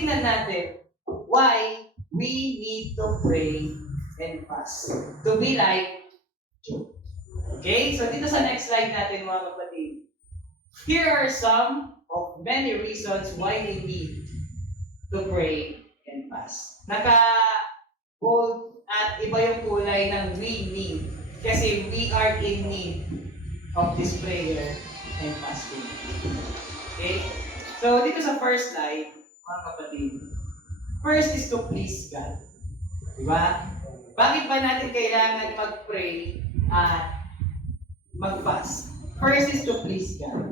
titingnan natin why we need to pray and fast. To be like Job. Okay? So dito sa next slide natin mga kapatid. Here are some of many reasons why we need to pray and fast. Naka-bold at iba yung kulay ng we need. Kasi we are in need of this prayer and fasting. Okay? So, dito sa first slide, mga kapatid, first is to please God. Diba? Bakit ba natin kailangan mag-pray at mag-fast? First is to please God.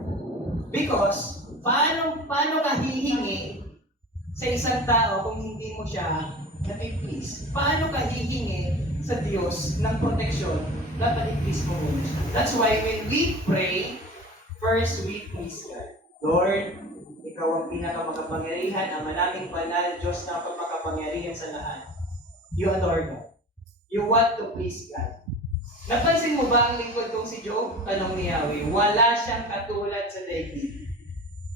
Because, paano ka hihingi sa isang tao kung hindi mo siya na-please? Paano ka hihingi sa Diyos ng proteksyon? Dapat i-please mo muna siya. That's why when we pray, first we please God. Lord, ikaw ang pinakamakapangyarihan, ang manaming banal, Diyos na pagmakapangyarihan sa lahat. You adore God. You want to please God. Napansin mo ba ang lingkod kong si Job? Tanong ni Yahweh, wala siyang katulad sa daigdig.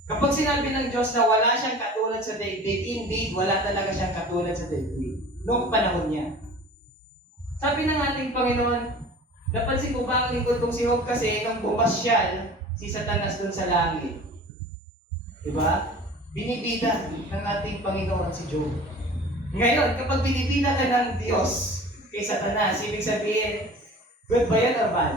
Kapag sinabi ng Diyos na wala siyang katulad sa daigdig, indeed, wala talaga siyang katulad sa daigdig. Noong panahon niya. Sabi ng ating Panginoon, napansin mo ba ang lingkod kong si Job kasi nung bumasyal si Satanas doon sa langit? Diba? Binibida ng ating Panginoon si Job. Ngayon, kapag binibida ka ng Diyos kay Satanas, ibig sabihin, good ba yan or bad?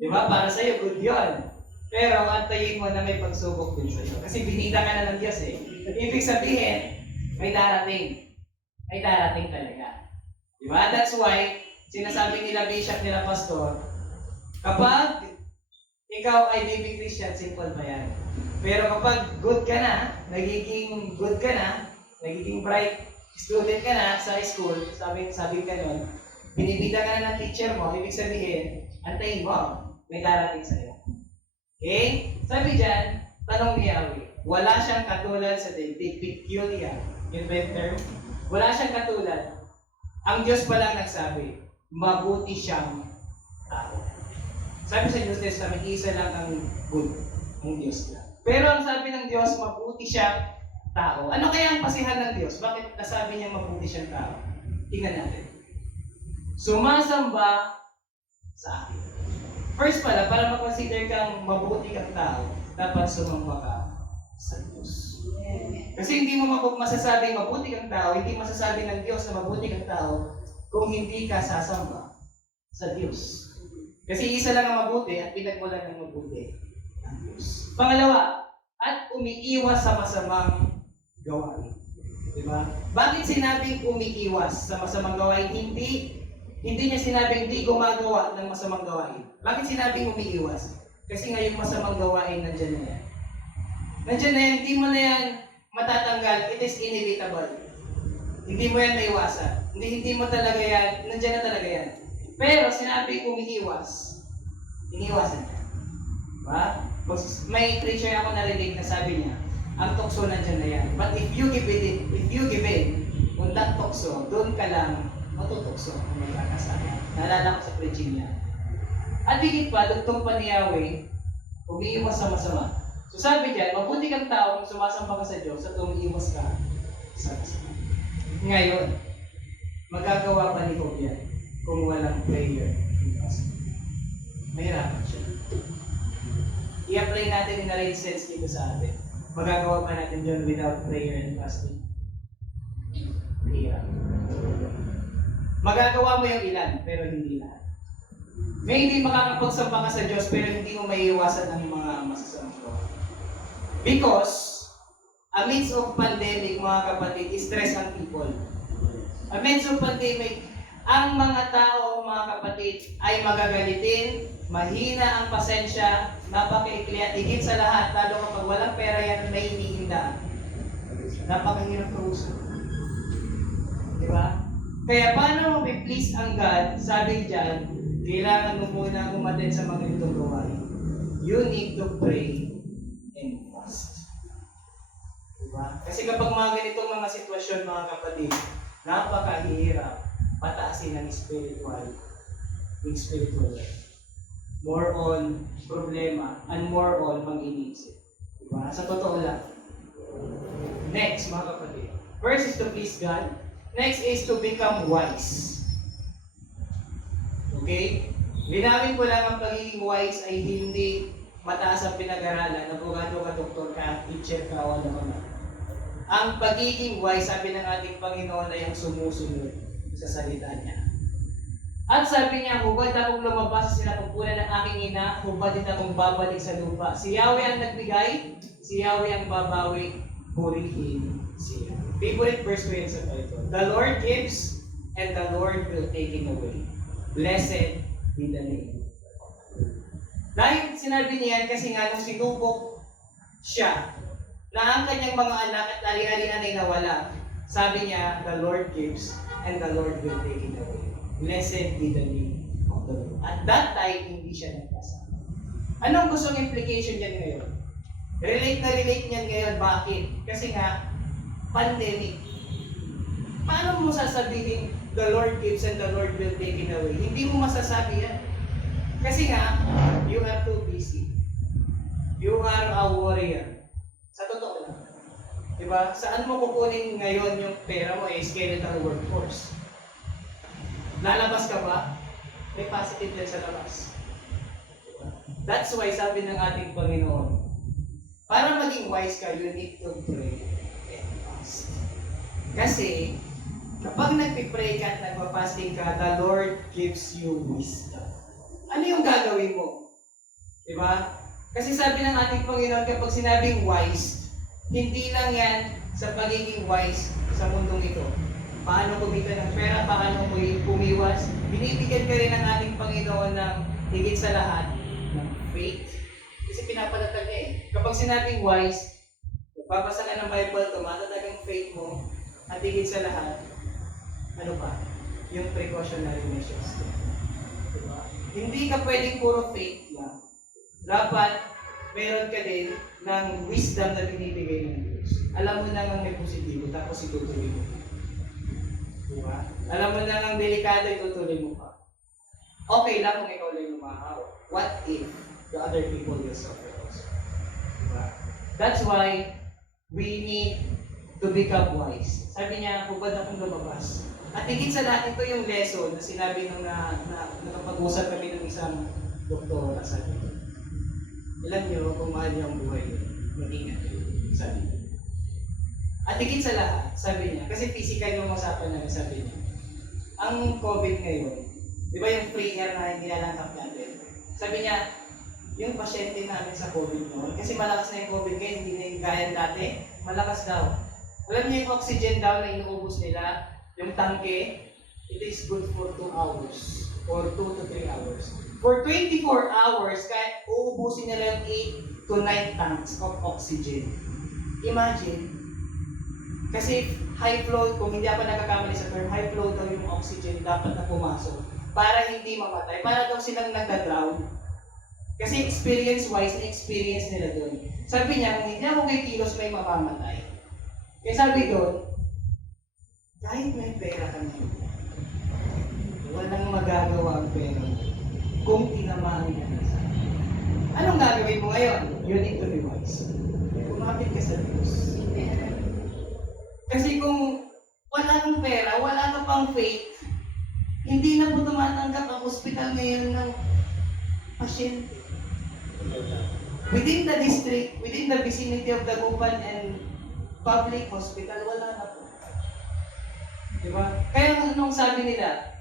Diba? Para sa'yo, good yun. Pero antayin mo na may pagsubok din sa'yo. Kasi binida ka na ng Diyos eh. Ibig sabihin, may darating. May darating talaga. Diba? That's why, sinasabi nila bishop, nila pastor, kapag ikaw ay baby Christian, simple pa yan. Pero kapag good ka na, nagiging good ka na, nagiging bright student ka na sa school, sabi ka nun, binibida ka na ng teacher mo, ibig sabihin, antayin mo, may darating sa'yo. Okay? Sabi dyan, tanong ni Yahweh, wala siyang katulad sa daigdig, peculiar, yung term, wala siyang katulad. Ang Diyos pa lang nagsabi, mabuti siyang tao. Sabi sa New Testament, isa lang ang good, ang Diyos lang. Pero ang sabi ng Diyos, mabuti siyang tao. Ano kaya ang pasihan ng Diyos? Bakit nasabi niya mabuti siyang tao? Tingnan natin. Sumasamba sa akin. First pala, para makonsider kang mabuti kang tao, dapat sumamba ka sa Diyos. Kasi hindi mo masasabing mabuti kang tao, hindi masasabi ng Diyos na mabuti kang tao kung hindi ka sasamba sa Diyos. Kasi isa lang ang mabuti at pinagmulan ng mabuti ang Diyos. Pangalawa, at umiiwas sa masamang gawain. Diba? Bakit sinabing umiiwas sa masamang gawain? Hindi niya sinabing hindi gumagawa ng masamang gawain. Bakit sinabing umiiwas? Kasi ngayong masamang gawain, nandyan na yan. Nandyan na yan, hindi mo na yan matatanggal. It is inevitable. Hindi mo yan maiwasan. Hindi mo talaga yan, nandyan na talaga yan. Pero sinabing umiiwas, iniwasan niya. Diba? May preacher ako narinig na sabi niya, ang tukso nandyan na yan. But if you give in on that tukso, doon ka lang matutukso kung may kakasama. Naalala ko sa preaching niya. At higit pa, dugtong pa ni Yahweh, umiiwas sa masama. So sabi diyan, mabuti kang tao kung sumasamba ka sa Diyos at umiiwas ka sa masama. Ngayon, magagawa pa ni Job yan kung walang prayer and fasting. Mahirapan siya. I-apply natin yung narrate sense dito sa atin. Magagawa pa natin dyan without prayer and fasting. Mahirap. Magagawa mo yung ilan, pero hindi lahat. May hindi makakapagsamba ka sa Diyos, pero hindi mo maiiwasan ang mga masasamang gawa. Because, amidst of pandemic, mga kapatid, stress ang people. Amidst of pandemic, ang mga tao, mga kapatid, ay magagalitin, mahina ang pasensya, napakaikli at higit sa lahat, lalo kapag walang pera yan, may hinihindaan. Napakahirap kausap. Diba? Kaya paano mo i-please ang God? Sabi diyan, kailangan mo muna umattend sa mga ganitong gawain. You need to pray and fast. Diba? Kasi kapag mga ganitong mga sitwasyon, mga kapatid, napakahirap pataasin ang spiritual life. More on problema and more on pag-inisip. Diba? Sa totoo lang. Next, mga kapatid. First is to please God. Next is to become wise. Okay? Linawin ko lang ang pagiging wise ay hindi mataas ang pinag-aralan, abogado ka, doktor ka, teacher ka, o ano ka man. Ang pagiging wise, sabi ng ating Panginoon, ay ang sumusunod sa salita niya. At sabi niya, hubad akong lumabas sa sinapupunan ng aking ina, hubad din akong babalik sa lupa. Si Yahweh ang nagbigay, si Yahweh ang babawi, purihin siya. Favorite verse ko yun sa ito. The Lord gives, and the Lord will take it away. Blessed be the name. Dahil sinabi niya kasi nga nung sinubok siya na ang kanyang mga anak at ari-arian ay nawala, sabi niya, the Lord gives and the Lord will take it away. Blessed be the name of the Lord. At that time, hindi siya nagkasama. Anong gustong implication niyan ngayon? Relate niyan ngayon. Bakit? Kasi nga, pandemic. Paano mo sasabihin, the Lord gives and the Lord will take it away? Hindi mo masasabi yan. Kasi nga, you are too busy. You are a warrior. Sa totoo lang. Diba? Saan mo kukunin ngayon yung pera mo skeletal workforce? Lalabas ka ba? May positive yan sa labas. Diba? That's why sabi ng ating Panginoon, para maging wise ka, you need to pray and fast. Kasi, kapag nagpipray ka at nagpa-fasting ka, the Lord gives you wisdom. Ano yung gagawin mo? Diba? Kasi sabi ng ating Panginoon, kapag sinabing wise, hindi lang yan sa pagiging wise sa mundong ito. Paano kumita ng pera, paano pumiwas. Binibigyan ka rin ng ating Panginoon ng higit sa lahat ng faith. Kasi pinapalatag niya Kapag sinabing wise, babasa ka ng Bible, tumatatag ang faith mo, at higit sa lahat, ano pa? Yung precautionary measures. Diba? Hindi ka pwedeng puro faith lang. Dapat, meron ka din ng wisdom na binibigay ng Diyos. Alam mo na ang may positibo, tapos itutuloy mo. Diba? Alam mo na ang delikado, itutuloy mo pa. Okay lang kung ikaw lang lumahaw. What if the other people will suffer also? Diba? That's why we need to become wise. Sabi niya, hubad akong lumabas. At higit sa lahat, ito yung lesson na sinabi nung nakapag-usap kami ng isang doktor. Sabi niya, alam niyo kung mahal niyo ang buhay niyo, mag-ingat kayo. Sabi niya. At higit sa lahat, sabi niya, kasi physical yung usapan namin, sabi niya, ang COVID ngayon, di ba yung free air na hindi nalanggap natin? Sabi niya, yung pasyente namin sa COVID noon, kasi malakas na yung COVID ngayon, hindi na yung gaya dati, malakas daw. Alam niyo yung oxygen daw na inuubos nila, yung tangke, it is good for 2 hours, or 2 to 3 hours. For 24 hours, kahit uubusin nila yung 8 to 9 tanks of oxygen. Imagine, kasi high flow, kung hindi ako nagkakamali sa term, high flow daw yung oxygen dapat na pumasok para hindi mamatay, para daw silang nagda-drown. Kasi experience-wise, na-experience nila doon. Sabi niya, kung hindi ako kikilos, may mamamatay. Kaya sabi doon, kahit may pera ka ngayon, walang magagawa ang pera mo kung tinamaan ka na sa anong gagawin mo ngayon? You need to be wise. Kumapit ka sa Diyos. Kasi kung wala kang pera, wala ka pang faith, hindi na po tumatanggap ang hospital ngayon ng pasyente. Within the district, within the vicinity of Dagupan and public hospital, wala na po. Diba? Kaya anong sabi nila?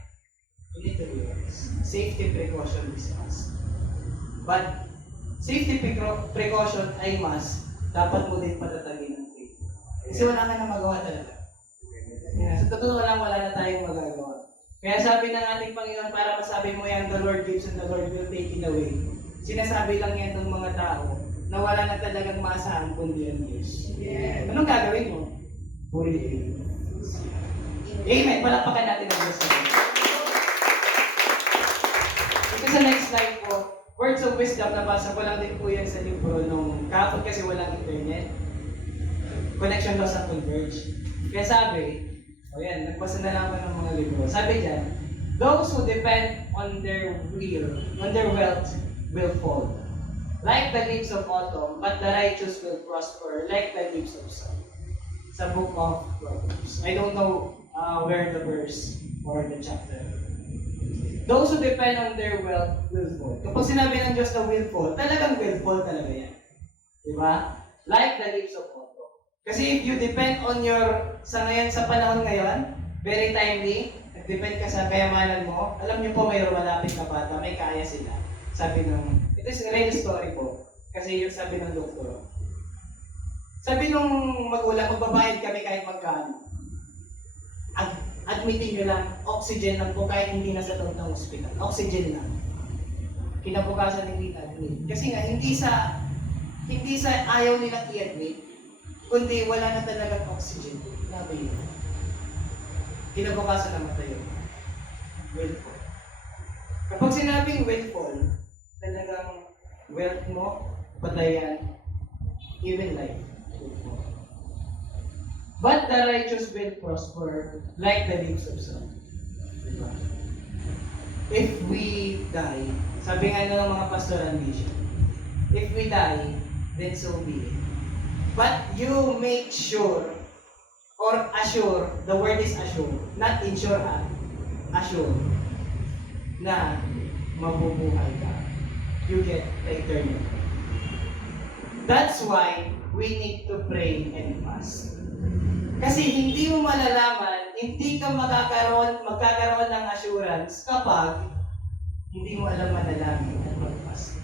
You need to be wise. Safety precaution is must. But safety precaution ay must, dapat mo din patatagin ng faith. Kasi wala ka na magawa talaga. Yeah. Sa totoo lang, wala na tayong magagawa. Kaya sabi ng ating Panginoon, para masabi mo yan, the Lord gives and the Lord will take it away. Sinasabi lang yan ng mga tao na wala na talagang maasahan kundi ang Diyos. Yeah. Anong gagawin mo? Purihin. Amen. Palakpakan natin ang Diyos. Ito sa next slide po, words of wisdom, nabasa ko lang din po yan sa libro nung kapag kasi walang internet. Connection daw sa Converge. Kaya sabi, nagbasa na lang ako ng mga libro. Sabi diyan, those who depend on their wealth will fall. Like the leaves of autumn, but the righteous will prosper like the leaves of summer. sa book of Proverbs. I don't know where the verse or the chapter. Those who depend on their wealth will fall. Kapag sinabi ng Diyos na will fall, talagang will fall talaga yan. Diba? Like the leaves of autumn. Kasi if you depend on sa ngayon, sa panahon ngayon, very timely, nag-depend ka sa kayamanan mo, alam niyo po may malapit na bata, may kaya sila. Sabi ito is a real story po. Kasi yung sabi ng doktor, sabi nung magulang, magbabayad kami kahit magkano. Admitin nyo lang, oxygen lang po kahit hindi nasa loob ng hospital. Oxygen lang. Kinabukasan hindi na-admit. Kasi nga, hindi sa ayaw nilang i-admit, kundi wala na talagang oxygen. Nabi yun. Kinabukasan namatay yun. Will fall. Kapag sinabing will fall, talagang wealth mo, patayan, even life. But the righteous will prosper like the leaves of sun. Diba? If we die, sabi nga ng mga pastor and bishop, if we die, then so be it. But you make sure or assure, the word is assure, not ensure assure, na mabubuhay ka. You get the eternal. That's why we need to pray and fast. Kasi hindi mo malalaman, hindi ka magkakaroon ng assurance kapag hindi mo alam manalangin at mag-fast.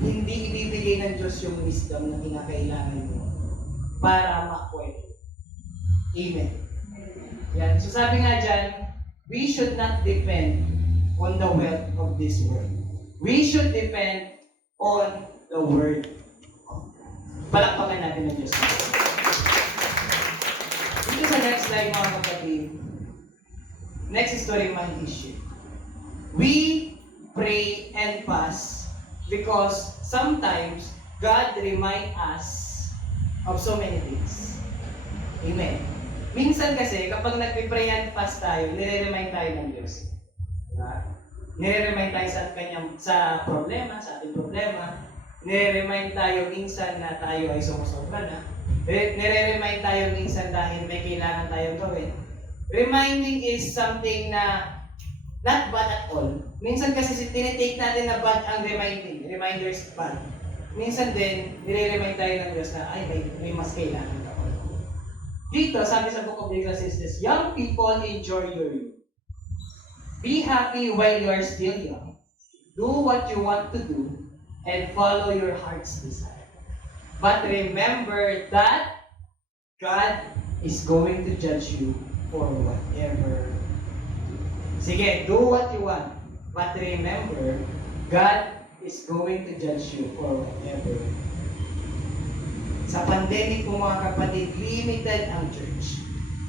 Hindi ibibigay ng Diyos yung wisdom na kinakailangan mo para makwento. Amen. Yan. So sabi nga dyan, we should not depend on the wealth of this world. We should depend on the Word of God. Palakpakan natin ng Diyos. Dito sa next slide mga kapatid, next story mind issue. We pray and fast because sometimes God remind us of so many things. Amen. Minsan kasi kapag nagpipray and fast tayo, nire-remind tayo ng Diyos. Diba? Nire-remind tayo sa problema, sa ating problema. Nire-remind tayo minsan na tayo ay sumusobra na. Nire-remind tayo minsan dahil may kailangan tayong gawin. Reminding is something na not bad at all. Minsan kasi tinitake natin na bad ang reminding. Reminders bad. Minsan din, nire-remind tayo ng Diyos na ay may mas kailangan ka. Dito, sabi sa Book of Ecclesiastes, young people, enjoy your youth. Be happy while you are still young. Do what you want to do and follow your heart's desire. But remember that God is going to judge you for whatever. Sige, do what you want. But remember, God is going to judge you for whatever. Sa pandemic po mga kapatid, limited ang church.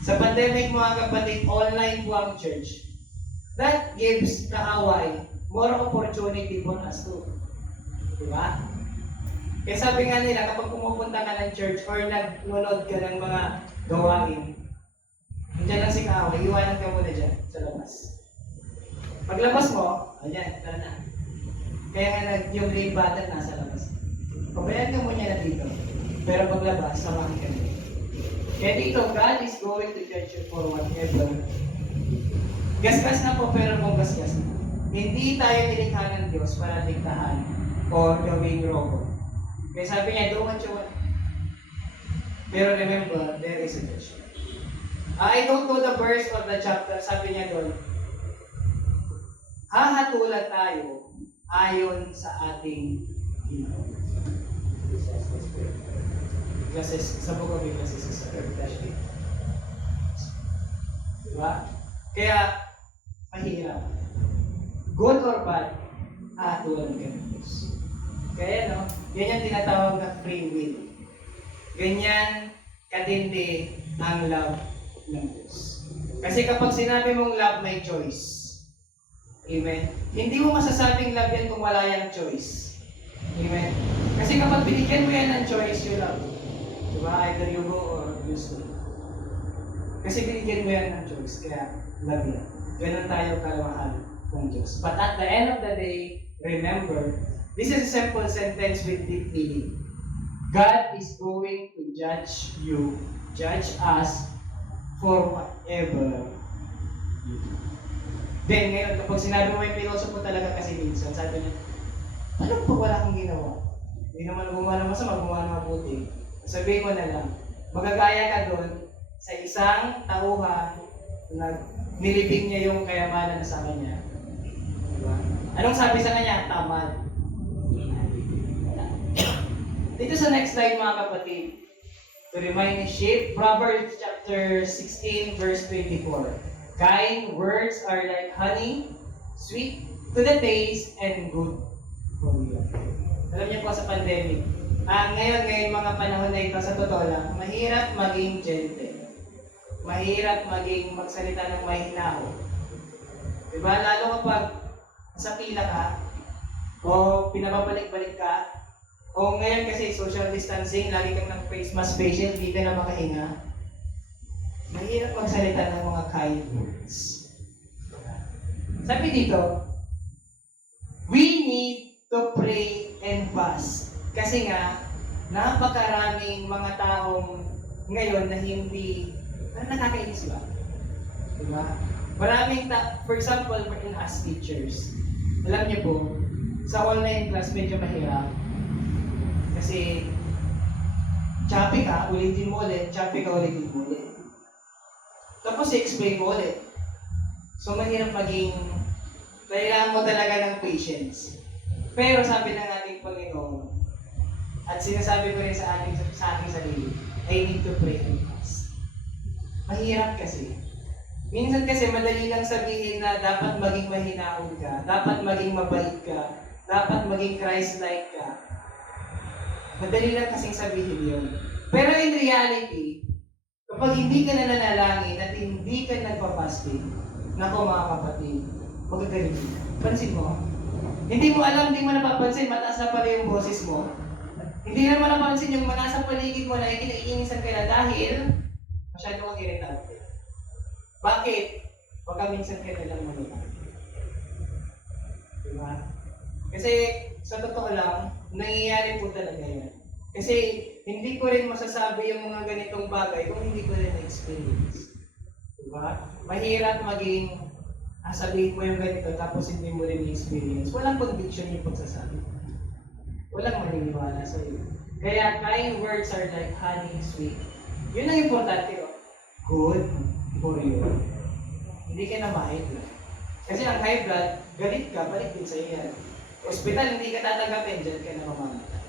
Sa pandemic mga kapatid, online po ang church. That gives kaaway more opportunity for us too. Diba? Kaya sabi nga nila, kapag pumupunta ka ng church or nag-nood ka ng mga gawain, nandiyan lang si kaaway, iwanan ka muna dyan sa labas. Paglabas mo, ayan, tara na. Kaya nga yung grade button nasa labas. Pabayaan ka muna na dito. Pero paglabas, samahan ka na. Kaya dito, God is going to judge you for whatever. Gasgas na po, pero kung gasgas na. Hindi tayo nilikha ng Diyos para diktahan or gawing robot. Kaya sabi niya, do what you want. Pero remember, there is a judgment. I don't know the verse of the chapter. Sabi niya doon, hahatulan tayo ayon sa ating ginawa. Sa Book of Ecclesiastes, sa 3-8. Diba? Kaya, mahirap. Good or bad, hahatulan ka ng Diyos. Kaya no, yan yung tinatawag na free will. Ganyan katindi ang love ng Diyos. Kasi kapag sinabi mong love, may choice. Amen? Hindi mo masasabing love yan kung wala yung choice. Amen? Kasi kapag binigyan mo yan ng choice, you love. Diba? Either you go or you stay. Kasi binigyan mo yan ng choice, kaya love yan. Ganun tayo kalawahal ng Diyos. But at the end of the day, remember, this is a simple sentence with deep meaning. God is going to judge you judge us for whatever you do. Then ngayon, kapag sinabi mo yung pilosopo talaga kasi minsan, sabi niya, ano pa wala akong ginawa? Hindi naman gumawa ng masama, gumawa ng mabuti. Sabihin mo na lang, magagaya ka doon sa isang tauhan na nilibing niya yung kayamanan sa kanya. Diba? Anong sabi sa kanya? Tamad. Dito sa next slide mga kapatid, to remind and shape, Proverbs chapter 16 verse 24. Kind words are like honey, sweet to the taste and good for you. Alam niyo po sa pandemic, ngayon mga panahon na ito, sa totoo lang, mahirap maging gentle. Mahirap maging magsalita ng mahinahon. Diba? Lalo kapag sa pila ka, o pinababalik-balik ka, o ngayon kasi social distancing, lagi kang ng face mask patient, hindi ka na makahinga. Mahirap magsalita ng mga kind words. Sabi dito, we need to pray and fast. Kasi nga, napakaraming mga taong ngayon na hindi, nakakainis ba? Diba? Maraming, for example, in us teachers, alam niyo po, sa online class medyo mahirap. Kasi, choppy ka, ulitin mo ulit, choppy ka, ulitin mo ulit. Tapos, explain mo ulit. So, mahirap maging, kailangan mo talaga ng patience. Pero sabi ng ating Panginoon, at sinasabi ko rin sa ating sarili, I need to pray and fast. Mahirap kasi. Minsan kasi madali lang sabihin na dapat maging mahinahon ka, dapat maging mabait ka, dapat maging Christ-like ka. Madali lang kasing sabihin yun. Pero in reality, kapag hindi ka na nanalangin at hindi ka nagpa-fasting, nako mga kapatid, magagaling ka. Pansin mo, hindi mo alam, hindi mo napapansin, mataas na pala yung boses mo. Hindi na mo napansin yung mga nasa paligid mo na kinaiinisan ka na dahil masyado kang irritante. Bakit? Baka minsan ka na lang malulang. Diba? Kasi sa totoo lang, nangyayari po talaga yan. Kasi hindi ko rin masasabi yung mga ganitong bagay kung hindi ko rin na-experience. Diba? Mahirap maging sabihin mo yung ganito tapos hindi mo rin na-experience. Walang conviction yung pagsasabi. Walang maniniwala sa iyo. Kaya kind words are like honey, sweet. Yun ang importante. Good for you. Hindi ka na ma-high blood. Kasi ang high blood, galit ka, balik din sa iyo yan. Hospital, hindi ka tatanggapin, dyan ka na mamamatay.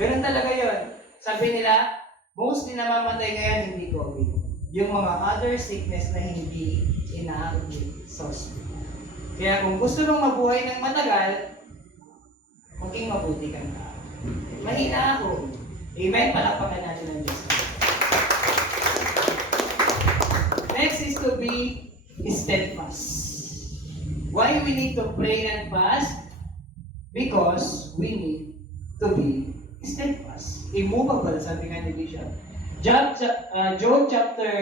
Ganun talaga yun. Sabi nila, mostly namamatay ngayon, hindi COVID. Yung mga other sickness na hindi ina-admit sa hospital. Kaya kung gusto mong mabuhay ng matagal, maging mabuti kang tao. Mahina ako. Amen? Palakpakan natin ng Diyos. Next is to be steadfast. Why we need to pray and fast? Because we need to be steadfast. Immovable, sabi nga ni Bishop. Job chapter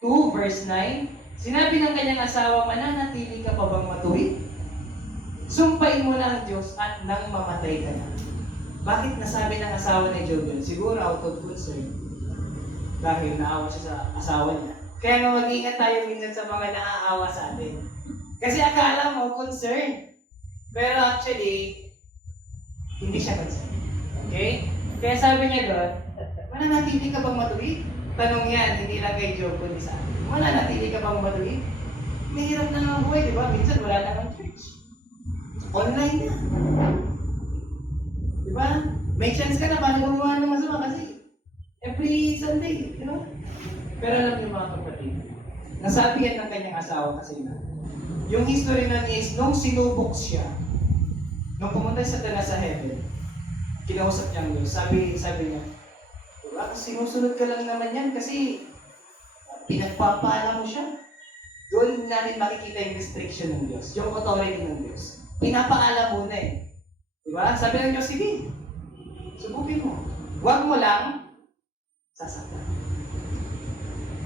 2, verse 9, sinabi ng kanyang asawa, mananatili ka pa bang matuwid? Sumpain mo na ang Diyos at nang mamatay ka na. Bakit nasabi ng asawa ni Job yun? Siguro out of concern. Dahil naawa siya sa asawa niya. Kaya nga mag-ingat tayo minsan sa mga naaawa sa atin. Kasi akala mo, concern. Pero actually, hindi siya concern. Okay? Kaya sabi niya doon, mananatili ka bang matuwid? Tanong yan, hindi lang kay Job, kundi sa atin. Mananatili ka bang matuwid? Mahirap na nga buhay, di ba? Minsan wala na kang church. Online na. Di ba? May chance ka na, paano gumawa ng masama kasi every Sunday, you know? Pero alam niyo mga kapatid, nasabi yan ng kanyang asawa kasi na, yung history nun is, nung sinubok siya, nung pumunta sa Satanas sa heaven, kinausap niya ang Diyos, sabi niya, diba, sinusunod ka lang naman yan kasi pinagpapala mo siya. Doon natin makikita yung restriction ng Diyos, yung authority ng Diyos. Pinapaala muna eh. Diba? Sabi ng Diyos, sige, subukin mo. Huwag mo lang sasaktan.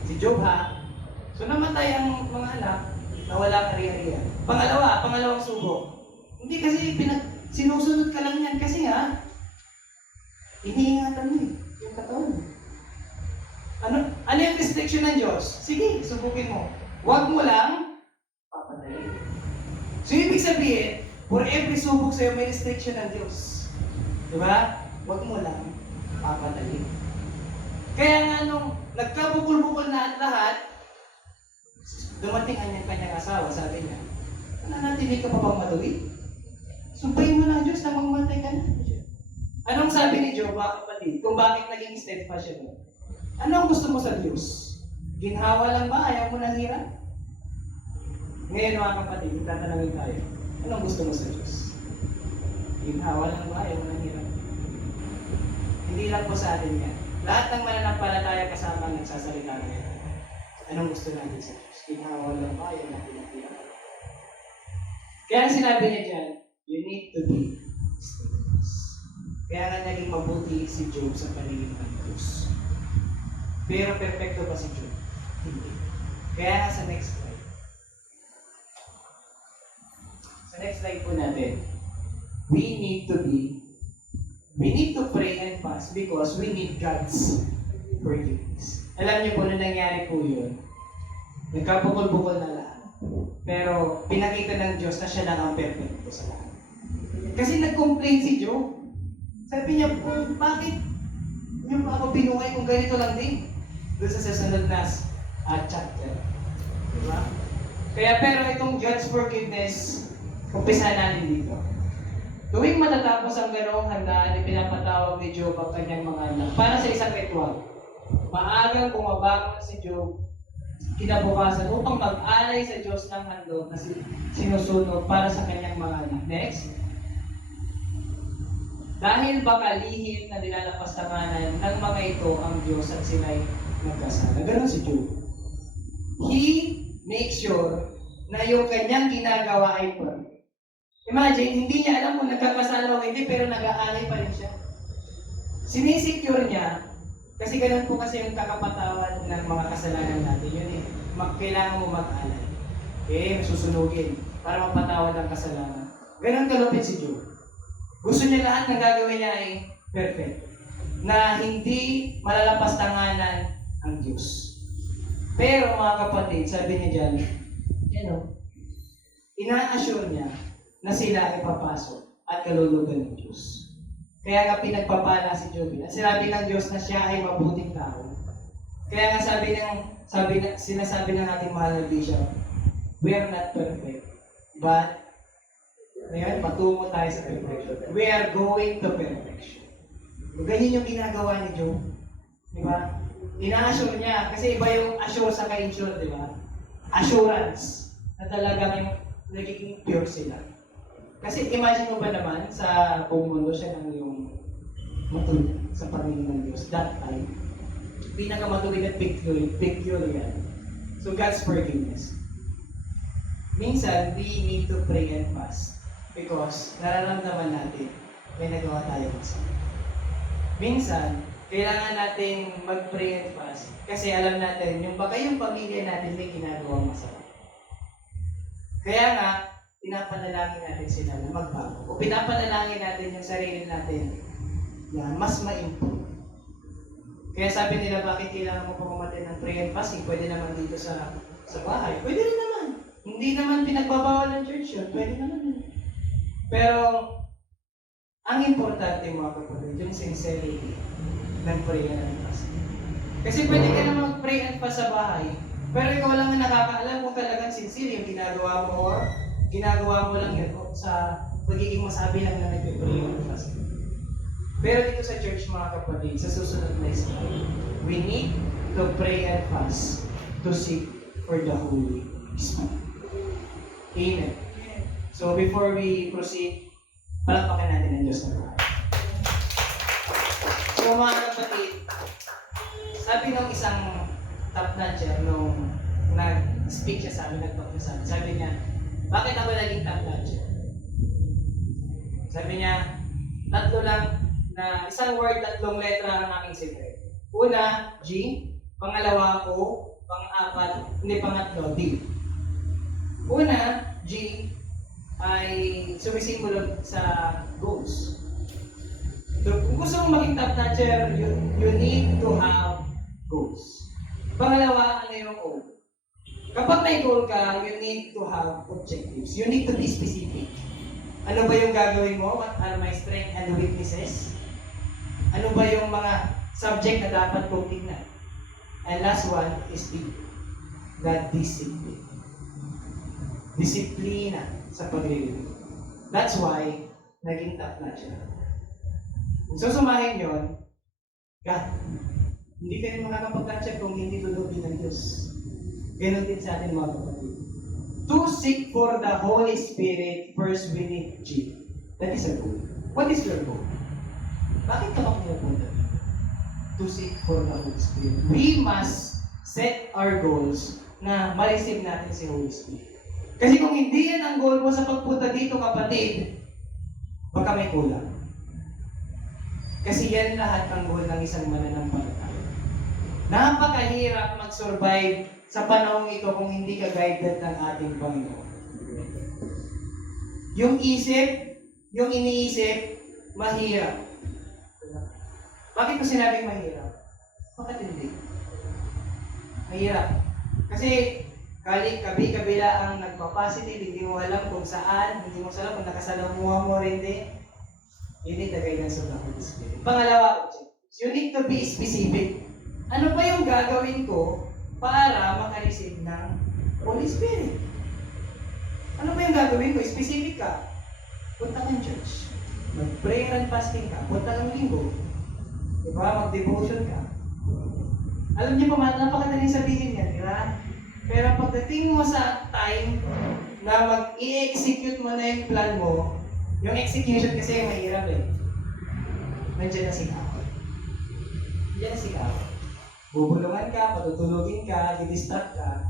Si Job ha, so namatay ang mga anak na walang ari-arian. Pangalawang subo. Hindi kasi sinusunod ka lang yan kasi nga, iniingatan mo eh, yung katawan. Ano yung restriction ng Diyos? Sige, subukin mo. Huwag mo lang papatayin. So, ibig sabihin, for every subok sa'yo, may restriction ng Diyos. Diba? Huwag mo lang papatayin. Kaya nga nung nagkabukol-bukol na at lahat, dumating ang kanyang asawa, sabi niya, nanatili ka pa bang matuwid? Sumpayin mo na ang Diyos na mamamatay ka na. Anong sabi ni Job, mga kapatid, kung bakit naging steadfast siya doon? Ano ang gusto mo sa Diyos? Ginhawa lang ba? Ayaw mo nang hirap? Ngayon mga kapatid, tatanungin tayo, anong gusto mo sa Diyos? Ginhawa lang ba? Ayaw mo nang hirap? Hindi lang po sa atin yan. Lahat ng mananampalataya kasama ang nagsasalita ngayon. Anong gusto natin sa Diyos? Ginhawa lang ba? Ayaw natin ang hirap? Kaya sinabi niya dyan, you need to be steadfast. Kaya nga naging mabuti si Job sa paningin ng Diyos. Pero perfecto ba si Job? Hindi. Kaya nga sa next slide. Sa next slide po natin, we need to pray and fast because we need God's forgiveness. Alam niyo po na nangyari po yun. Nagkabukol-bukol na lahat. Pero pinakita ng Diyos na siya lang ang perfecto sa lahat. Kasi nag-complain si Job. Sabi niya, bakit niyo pa ako binuhay kung ganito lang din? Doon sa susunod na chapter. Diba? Kaya pero itong God's forgiveness, umpisahan natin dito. Tuwing matatapos ang ganoong handaan, ipinapatawag ni Job ang kanyang mga anak para sa isang ritual. Maagang bumabangon si Job kinabukasan upang mag-alay sa Diyos ng handog na sinusunog para sa kanyang mga anak. Next. Dahil baka lihim na nilalapastanganan ng mga ito ang Diyos at sila'y nagkasala. Ganon si Job. He makes sure na yung kanyang ginagawa ay perfect. Imagine, hindi niya alam kung nagkakasala o hindi, pero nag-aalay pa rin siya. Sinisecure niya, kasi ganun po kasi yung kakapatawad ng mga kasalanan natin. Yun eh, kailangan mo mag-alay. Susunugin para mapatawad ang kasalanan. Ganun kalupit si Job. Gusto niya lahat ng gagawin niya ay perfect. Na hindi malalapastanganan ang Diyos. Pero mga kapatid, sabi niya dyan, ina-assure niya na sila ay papasok at kalulugan ng Diyos. Kaya nga pinagpapala si Job. At sinabi ng Diyos na siya ay mabuting tao. Kaya nga sinasabi ng ating mahal na Bishop, we are not perfect, but ngayon, patungo tayo sa perfection. We are going to perfection. Ganyan yung ginagawa ni Job. Di ba? Ina-assure niya. Kasi iba yung assure sa ka-insure, di ba? Assurance. Na talagang yung nagiging pure sila. Kasi imagine mo ba naman, sa buong mundo siya lang yung matuloy sa paningin ng Diyos. That time, pinakamatuloy at peculiar. So God's forgiveness. Minsan, we need to pray and fast. Because nararamdaman natin, may nagawa tayo masama. Minsan, kailangan natin mag-pray and fast kasi alam natin, yung baka yung pamilya natin may ginagawang masama. Kaya nga, pinapanalangin natin sila na magbago. O pinapanalangin natin yung sarili natin na mas ma-improve. Kaya sabi nila, bakit kailangan mo pumamatay ng pray and fasting? Pwede naman dito sa bahay. Pwede rin naman. Hindi naman pinagbabawal ng church yun. Pwede naman yun. Pero, ang importante mga kapatid, yung sincerity ng prayer and fasting. Kasi pwede ka na mag-pray and fast sa bahay, pero ikaw lang ang nakakaalam kung talagang sincere yung ginagawa mo or ginagawa mo lang yun sa pagiging masabi lang na nag-pray and fast. Pero dito sa church mga kapatid, sa susunod na slide, we need to pray and fast to seek for the Holy Spirit. Amen. So before we proceed, palakpakan natin ang Diyos na buhay. So mga kapatid, sabi ng isang top notcher nung nag-speak siya sa amin, nag-talk siya sa amin, sabi niya, bakit ako naging top notcher? Sabi niya, tatlo lang na isang word, tatlong letra ang aking secret. Una, G. Pangalawa, O. Pangatlo, D. Una, G, ay sumisimbolo sa goals. So, kung gusto mong maging top notcher, you need to have goals. Pangalawa, ano yung goal? Kapag may goal ka, you need to have objectives. You need to be specific. Ano ba yung gagawin mo? What are my strengths and weaknesses? Ano ba yung mga subject na dapat kong tignan? And last one is the discipline. Disiplina sa paglilingkod. That's why, naging top na siya. Kung susumahin yun, God, hindi ka rin makakapag-catch kung hindi tutuloy ng Diyos. Ganon din sa atin mga kapatid. To seek for the Holy Spirit, first we need G. That is our goal. What is your goal? Bakit ka ba pumupunta? To seek for the Holy Spirit. We must set our goals na ma-receive natin si Holy Spirit. Kasi kung hindi yan ang goal mo sa pagpunta dito, kapatid, baka may kulang. Kasi yan lahat ang goal ng isang mananampalataya. Napakahirap mag-survive sa panahong ito kung hindi ka guided ng ating Panginoon. Yung isip, yung iniisip, mahirap. Bakit ko sinabing mahirap? Bakit hindi? Mahirap. Kasi kabila ang nagpa-positive, hindi mo alam kung saan, hindi mo alam kung nakasalamuha mo rin din. You need the guidance of the Holy Spirit. Pangalawa, you need to be specific. Ano pa yung gagawin ko para makareceive ng Holy Spirit? Ano ba yung gagawin ko? Specific ka. Punta kang church. Mag-prayer and fasting ka. Punta kang linggo. Diba? Mag-devotion ka. Alam niyo pa, napakadaling sabihin yan, diba? Pero pagdating mo sa time na mag-i-execute mo na yung plan mo, yung execution kasi yung mahirap eh. Nandiyan na si Kao. Nandiyan na si Kao. Bubulungan ka, patutulogin ka, i-distract ka.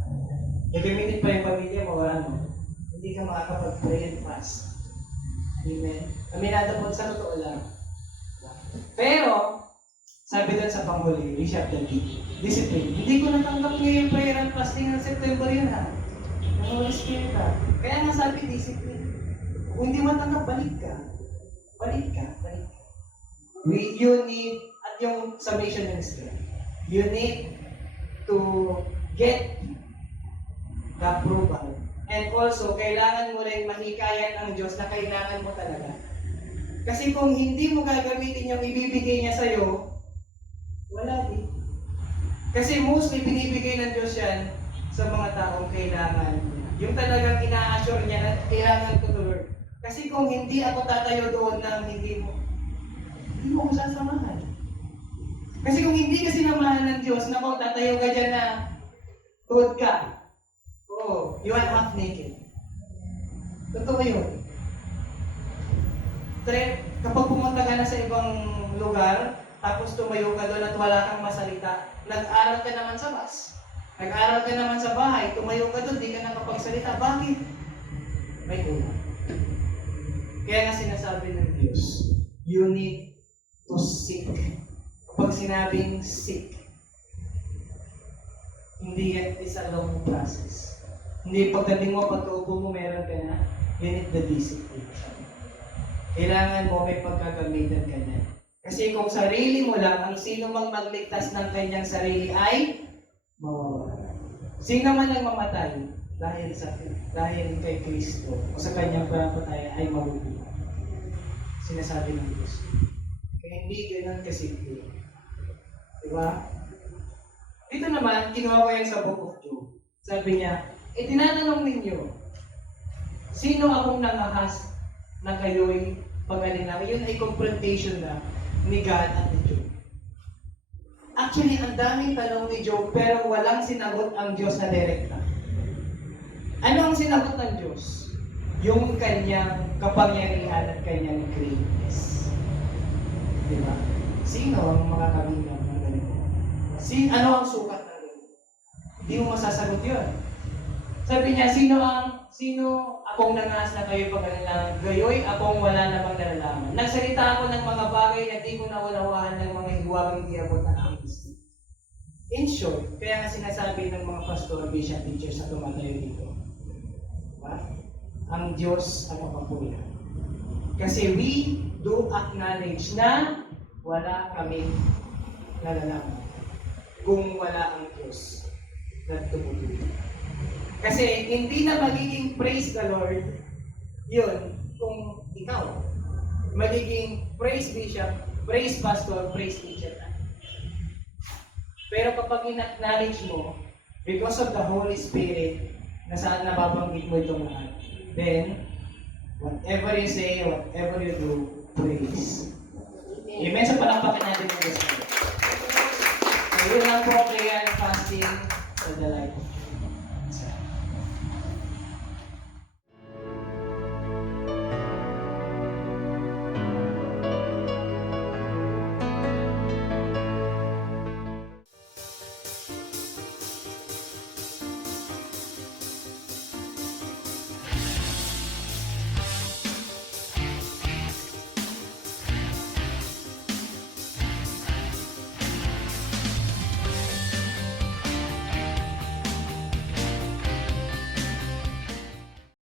Gagamitin pa yung pamilya mo, hindi ka makakapag-pray and fast. Amen. Aminado po sa totoo lang. Pero, sabi doon sa panghuli, Bishop David, discipline. Hindi ko natanggap niya yung prayer and fasting ng September yun ha. Ng Holy Spirit ha. Kaya nga sabi, discipline. Kung hindi matanggap, balik ka. Balik ka. You need, at yung sa mission ministry, you need to get the approval. And also, kailangan mo rin mahikayan ang Diyos na kailangan mo talaga. Kasi kung hindi mo gagamitin yung ibibigay niya sa'yo, wala din. Kasi mostly binibigay ng Diyos yan sa mga taong kailangan. Yung talagang ina-assure niya na kailangan ko to Lord. Kasi kung hindi ako tatayo doon na hindi mo ko sasamahan. Kasi kung hindi ka sinamahan ng Diyos, naku, tatayo ka dyan na tuod ka. Oh, you are half naked. Totoo yun. Kapag pumunta ka na sa ibang lugar, tapos tumayo ka doon at wala kang masalita, nag-aral ka naman sa bus. Nag-aral ka naman sa bahay, tumayo ka doon, di ka nakapagsalita. Bakit? May kulang. Kaya nga sinasabi ng Diyos, you need to seek. Kapag sinabing seek, hindi yan is a long process. Hindi pagdating mo, pag-uupo mo, meron ka na, you need the discipline. Kailangan mo may pagkagamitan ka na. Kasi kung sarili mo lang, ang sino mang magligtas ng kanyang sarili ay mawawala. Sino man ang mamatay dahil kay Kristo o sa kanyang panapataya ay mabubuhay. Sinasabi ng Diyos. Kaya hindi ganun kasimple. Diba? Dito naman, kinuha ko yan sa Book of Job. Sabi niya, tinatanong ninyo, sino akong nangahas na kayo'y pag-alinaw? Yun ay confrontation na ni God at ni Job. Actually, ang daming tanong ni Job, pero walang sinagot ang Diyos na direkta. Ano ang sinagot ng Diyos? Yung kanyang kapangyarihan at kanyang greatness. Diba? Sino ang mga kabilang ng ganito? Ano ang sukat ng ganito? Hindi mo masasagot yun. Sabi niya, sino akong nangas na kayo pagkanilang gayoy, akong wala namang nalalaman. Nagsalita ako ng mga bagay na di ko nawalawahan ng mga hiwagang di abot ng aking gusto. In short, kaya nga sinasabi ng mga pastor, bishop, teachers na tumatayo dito. Diba? Ang Diyos ang mapapula. Kasi we do acknowledge na wala kaming nalalaman. kung wala ang Diyos na tumutulong. Kasi hindi na magiging praise the Lord yun kung ikaw magiging praise bishop, praise pastor, praise teacher na. Pero kapag in-acknowledge mo, because of the Holy Spirit, na saan nababanggit mo itong lahat, then, whatever you say, whatever you do, praise. Amen. So, palakpakin natin yung Diyos. So, yun lang po, prayer and fasting for the life of